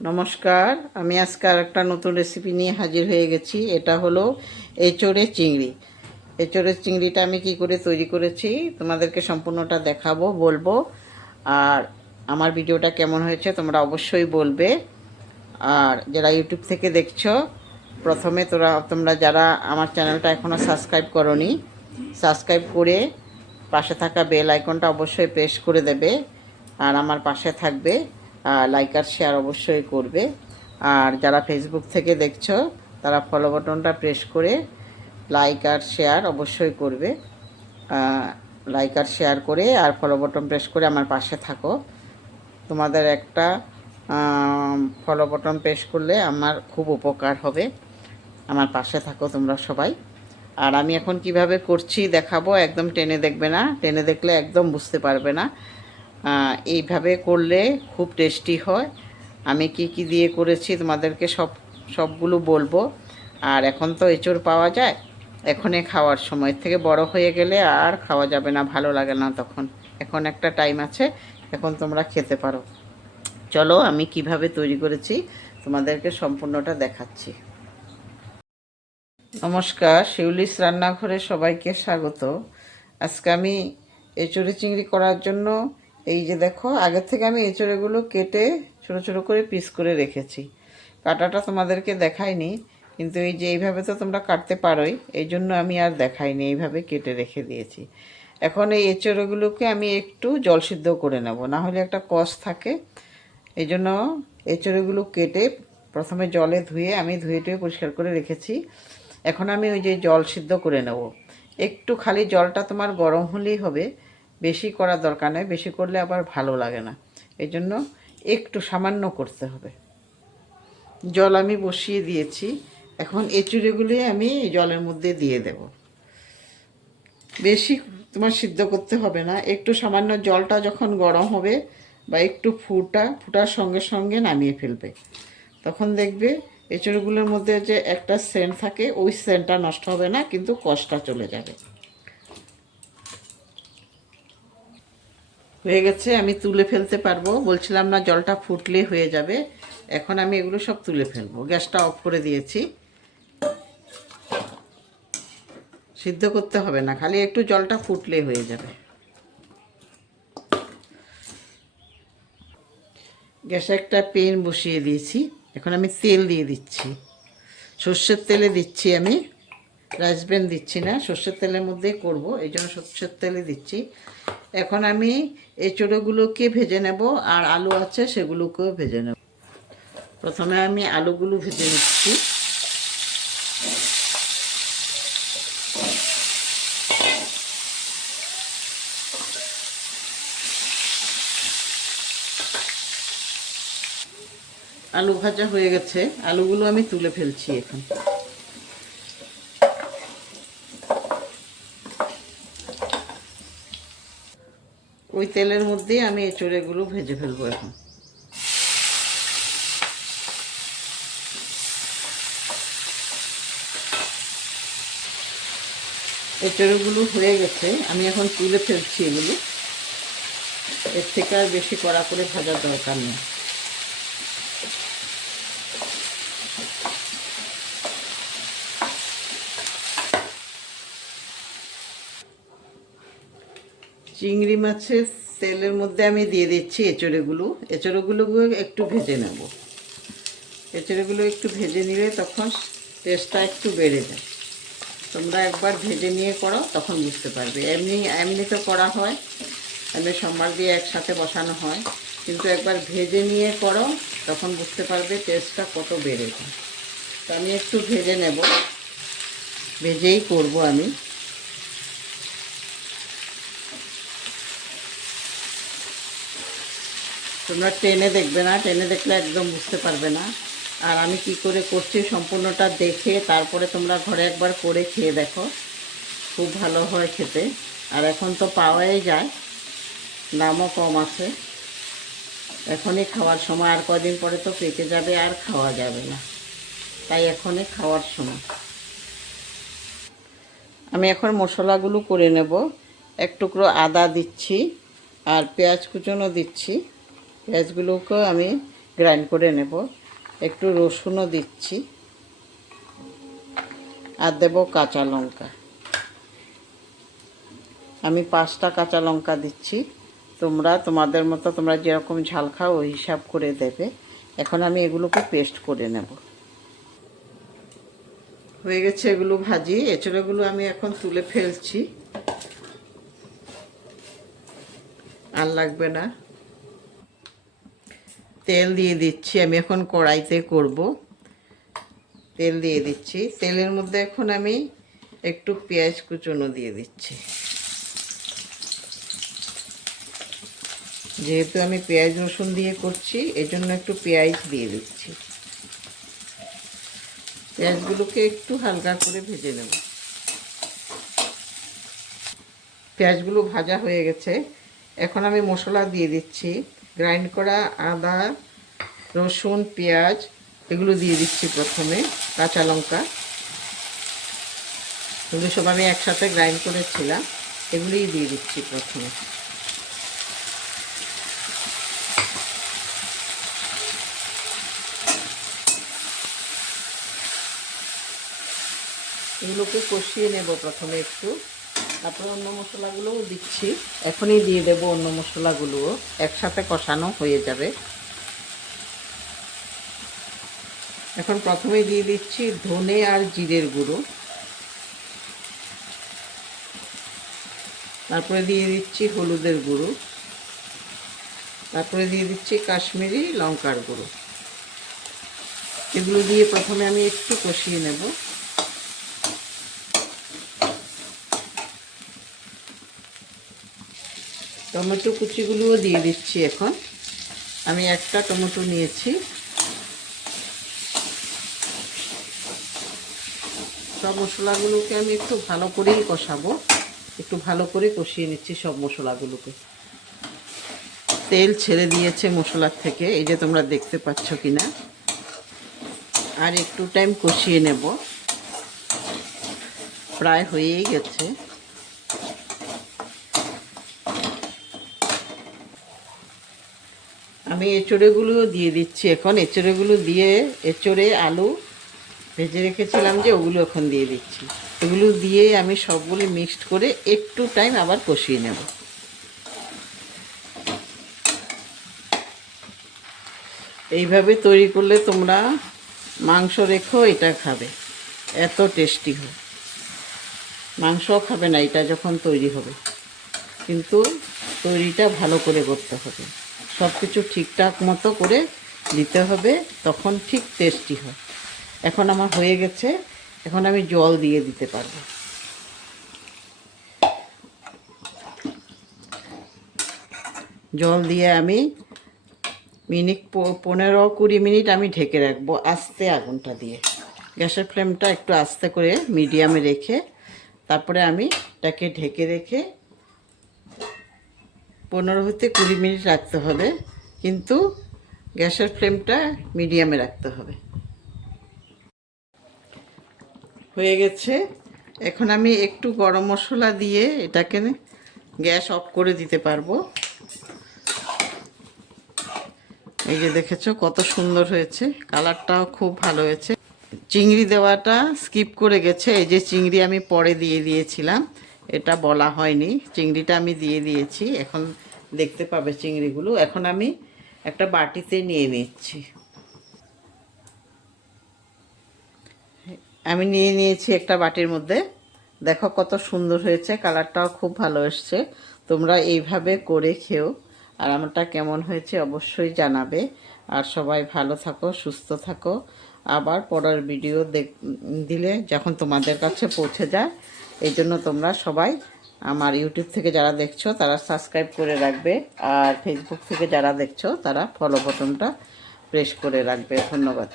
নমস্কার, আমি আজকে আর একটা নতুন রেসিপি নিয়ে হাজির হয়ে গেছি। এটা হলো এঁচোড়ের চিংড়ি। এঁচোড়ের চিংড়িটা আমি কি করে তৈরি করেছি তোমাদেরকে সম্পূর্ণটা দেখাবো, বলবো। আর আমার ভিডিওটা কেমন হয়েছে তোমরা অবশ্যই বলবে। আর যারা ইউটিউব থেকে দেখছো, প্রথমে তোমরা যারা আমার চ্যানেলটা এখনও সাবস্ক্রাইব করোনি, সাবস্ক্রাইব করে পাশে থাকা বেল আইকনটা অবশ্যই প্রেস করে দেবে। আর আমার পাশে থাকবে, লাইক আর শেয়ার অবশ্যই করবে। আর যারা ফেসবুক থেকে দেখছো তারা ফলো বাটনটা প্রেস করে লাইক আর শেয়ার অবশ্যই করবে। লাইক আর শেয়ার করে আর ফলো বাটন প্রেস করে আমার পাশে থাকো। তোমাদের একটা ফলো বাটন প্রেস করলে আমার খুব উপকার হবে। আমার পাশে থাকো তোমরা সবাই। আর আমি এখন কিভাবে করছি দেখাবো, একদম টেনে দেখবে না, টেনে দেখলে একদম বুঝতে পারবে না। এইভাবে করলে খুব টেস্টি হয়। আমি কি কি দিয়ে করেছি তোমাদেরকে সবগুলো বলবো। আর এখন তো এঁচোড় পাওয়া যায়, এখনই খাওয়ার সময়, থেকে বড় হয়ে গেলে আর খাওয়া যাবে না, ভালো লাগে না তখন। এখন একটা টাইম আছে, এখন তোমরা খেতে পারো। চলো আমি কিভাবে তৈরি করেছি তোমাদেরকে সম্পূর্ণটা দেখাচ্ছি। নমস্কার, শিউলিস রান্নাঘরে সবাইকে স্বাগত। আজকে আমি এঁচোড়ে চিংড়ি করার জন্য এই যে দেখো, আগের থেকে আমি এঁচোড়েগুলো কেটে ছোটো ছোটো করে পিস করে রেখেছি। কাটাটা তোমাদেরকে দেখাইনি, কিন্তু এই যে এইভাবে তো তোমরা কাটতে পারোই, এই জন্য আমি আর দেখাইনি, এইভাবে কেটে রেখে দিয়েছি। এখন এই এঁচোড়েগুলোকে আমি একটু জল সিদ্ধ করে নেব, না হলে একটা কষ থাকে। এই জন্য এঁচোড়েগুলো কেটে প্রথমে জলে ধুয়ে আমি ধুয়ে পরিষ্কার করে রেখেছি। এখন আমি ওই যে জল সিদ্ধ করে নেব। একটু খালি জলটা তোমার গরম হলেই হবে, বেশি করার দরকার নেই, বেশি করলে আবার ভালো লাগে না। এই জন্য একটু সামান্য করতে হবে। জল আমি বসিয়ে দিয়েছি, এখন এঁচুড়েগুলি আমি জলের মধ্যে দিয়ে দেব। বেশি তোমার সিদ্ধ করতে হবে না, একটু সামান্য জলটা যখন গরম হবে বা একটু ফুটার সঙ্গে সঙ্গে নামিয়ে ফেলবে। তখন দেখবে এঁচড়গুলোর মধ্যে যে একটা সেন্ট থাকে, ওই সেন্টটা নষ্ট হবে না, কিন্তু কষটা চলে যাবে। হয়ে গেছে, আমি তুলে ফেলতে পারবো। বলছিলাম না জলটা ফুটলে হয়ে যাবে। এখন আমি এগুলো সব তুলে ফেলবো। গ্যাসটা অফ করে দিয়েছি। সিদ্ধ করতে হবে না, খালি একটু জলটা ফুটলে হয়ে যাবে। গ্যাসে একটা প্যান বসিয়ে দিয়েছি, এখন আমি তেল দিয়ে দিচ্ছি। সর্ষের তেলে দিচ্ছি আমি, রাইস ব্রেন দিচ্ছি না, সর্ষের তেলের মধ্যেই করব, এই জন্য সর্ষের তেলে দিচ্ছি। এখন আমি এঁচোড়গুলোকে ভেজে নেব, আর আলু আছে সেগুলোকেও ভেজে নেব। প্রথমে আমি আলুগুলো ভেজে নিচ্ছি। আলু ভাজা হয়ে গেছে, আলুগুলো আমি তুলে ফেলছি এখন। ওই তেলের মধ্যেই আমি এঁচোড়গুলো ভেজে ফেলবো এখন। এঁচোড়গুলো হয়ে গেছে, আমি এখন তুলে ফেলছি এগুলো। এর থেকে আর বেশি কড়া করে ভাজার দরকার নেই। চিংড়ি মাছের তেলের মধ্যে আমি দিয়ে দিচ্ছি এঁচোড়গুলো একটু ভেজে নেব। এঁচোড়গুলো একটু ভেজে নিলে তখন টেস্টটা একটু বেড়ে যায়। তোমরা একবার ভেজে নিয়ে করো, তখন বুঝতে পারবে। এমনি তো করা হয়, এমনি সম্বার দিয়ে একসাথে বসানো হয়, কিন্তু একবার ভেজে নিয়ে করো, তখন বুঝতে পারবে টেস্টটা কত বেড়ে যায়। তো আমি একটু ভেজে নেব, ভেজেই করব আমি। তোমরা টেনে দেখবে না, টেনে দেখলে একদম বুঝতে পারবে না। আর আমি কি করে করছি সম্পূর্ণটা দেখে তারপরে তোমরা ঘরে একবার করে খেয়ে দেখো, খুব ভালো হয় খেতে। আর এখন তো পাওয়াই যায়, দামও কম আছে। এখনই খাওয়ার সময়, আর কদিন পরে তো পেকে যাবে, আর খাওয়া যাবে না, তাই এখনই খাওয়ার সময়। আমি এখন মশলাগুলো করে নেব। এক টুকরো আদা দিচ্ছি, আর পেঁয়াজ কুচনো দিচ্ছি। পেঁয়াজগুলোকেও আমি গ্রাইন্ড করে নেব। একটু রসুনও দিচ্ছি, আর দেব কাঁচা লঙ্কা। আমি 5টা কাঁচা লঙ্কা দিচ্ছি, তোমরা তোমাদের মতো তোমরা যেরকম ঝাল খাও ওই হিসাব করে দেবে। এখন আমি এগুলোকে পেস্ট করে নেব। হয়ে গেছে এগুলো ভাজি। এঁচড়গুলো আমি এখন তুলে ফেলছি, আর লাগবে না। তেল দিয়ে দিচ্ছি, আমি এখন কড়াইতে করব। তেল দিয়ে দিচ্ছি, তেলের মধ্যে এখন আমি একটু পেঁয়াজ কুচনো দিয়ে দিচ্ছি। যেহেতু আমি পেঁয়াজ রসুন দিয়ে করছি, এজন্য একটু পেঁয়াজ দিয়ে দিচ্ছি। পেঁয়াজগুলোকে একটু হালকা করে ভেজে নেব। পেঁয়াজগুলো ভাজা হয়ে গেছে, এখন আমি মশলা দিয়ে দিচ্ছি। গ্রাইন্ড করা আদা, রসুন, পেঁয়াজ এগুলো দিয়ে দিচ্ছি প্রথমে। কাঁচা লঙ্কা এগুলো সব আমি একসাথে গ্রাইন্ড করেছিলাম, এগুলোই দিয়ে দিচ্ছি প্রথমে। এগুলোকে কষিয়ে নেব প্রথমে একটু, তারপরে অন্য মশলাগুলোও দিচ্ছি। এখনই দিয়ে দেব অন্য মশলাগুলোও, একসাথে কষানো হয়ে যাবে। এখন প্রথমে দিয়ে দিচ্ছি ধনে আর জিরের গুঁড়ো, তারপরে দিয়ে দিচ্ছি হলুদের গুঁড়ো, তারপরে দিয়ে দিচ্ছি কাশ্মীরি লঙ্কার গুঁড়ো। এগুলো দিয়ে প্রথমে আমি একটু কষিয়ে নেব। টমেটো কুচিগুলোও দিয়ে দিচ্ছি। এখন আমি একটা টমেটো নিয়েছি। সব মশলাগুলোকে আমি একটু ভালো করেই কষাবো, একটু ভালো করে কষিয়ে নিচ্ছি সব মশলাগুলোকে। তেল ছেড়ে দিয়েছে মশলার থেকে, এই যে তোমরা দেখতে পাচ্ছ কিনা। আর একটু টাইম কষিয়ে নেব, প্রায় হয়েই গেছে। আমি এঁচড়েগুলোও দিয়ে দিচ্ছি এখন। এঁচড়েগুলো দিয়ে, এঁচড়ে আলু ভেজে রেখেছিলাম যে, ওগুলো এখন দিয়ে দিচ্ছি। এগুলো দিয়ে আমি সবগুলো মিক্সড করে একটু টাইম আবার কষিয়ে নেব। এইভাবে তৈরি করলে তোমরা মাংস রেখো এটা খাবে, এত টেস্টি হয়। মাংসও খাবে না এটা যখন তৈরি হবে, কিন্তু তৈরিটা ভালো করে করতে হবে। সব কিছু ঠিকঠাক মতো করে দিতে হবে, তখন ঠিক টেস্টি হয়। এখন আমার হয়ে গেছে, এখন আমি জল দিয়ে দিতে পারবো। জল দিয়ে আমি 15-20 মিনিট আমি ঢেকে রাখবো আস্তে আগুনটা দিয়ে। গ্যাসের ফ্লেমটা একটু আস্তে করে মিডিয়ামে রেখে, তারপরে আমি এটাকে ঢেকে রেখে 15-20 মিনিট রাখতে হবে, কিন্তু গ্যাসের ফ্লেমটা মিডিয়ামে রাখতে হবে। হয়ে গেছে, এখন আমি একটু গরম মশলা দিয়ে এটাকে গ্যাস অফ করে দিতে পারবো। এই যে দেখেছো কত সুন্দর হয়েছে, কালারটাও খুব ভালো হয়েছে। চিংড়ি দেওয়াটা স্কিপ করে গেছে, এই যে চিংড়ি আমি পরে দিয়ে দিয়েছিলাম, এটা বলা হয়নি। চিংড়িটা আমি দিয়ে দিয়েছি, এখন দেখতে পাবে চিংড়িগুলো। এখন আমি একটা বাটিতে নিয়ে নিচ্ছি। আমি নিয়ে নিয়েছি একটা বাটির মধ্যে। দেখো কত সুন্দর হয়েছে, কালারটাও খুব ভালো এসছে। তোমরা এইভাবে করে খেও, আর আমারটা কেমন হয়েছে অবশ্যই জানাবে। আর সবাই ভালো থাকো, সুস্থ থাকো। আবার পরের ভিডিও দিলে যখন তোমাদের কাছে পৌঁছে যায়, এই জন্য তোমরা সবাই আমার ইউটিউব থেকে যারা দেখছো তারা সাবস্ক্রাইব করে রাখবে, আর ফেসবুক থেকে যারা দেখছো তারা ফলো বাটনটা প্রেস করে রাখবে। ধন্যবাদ।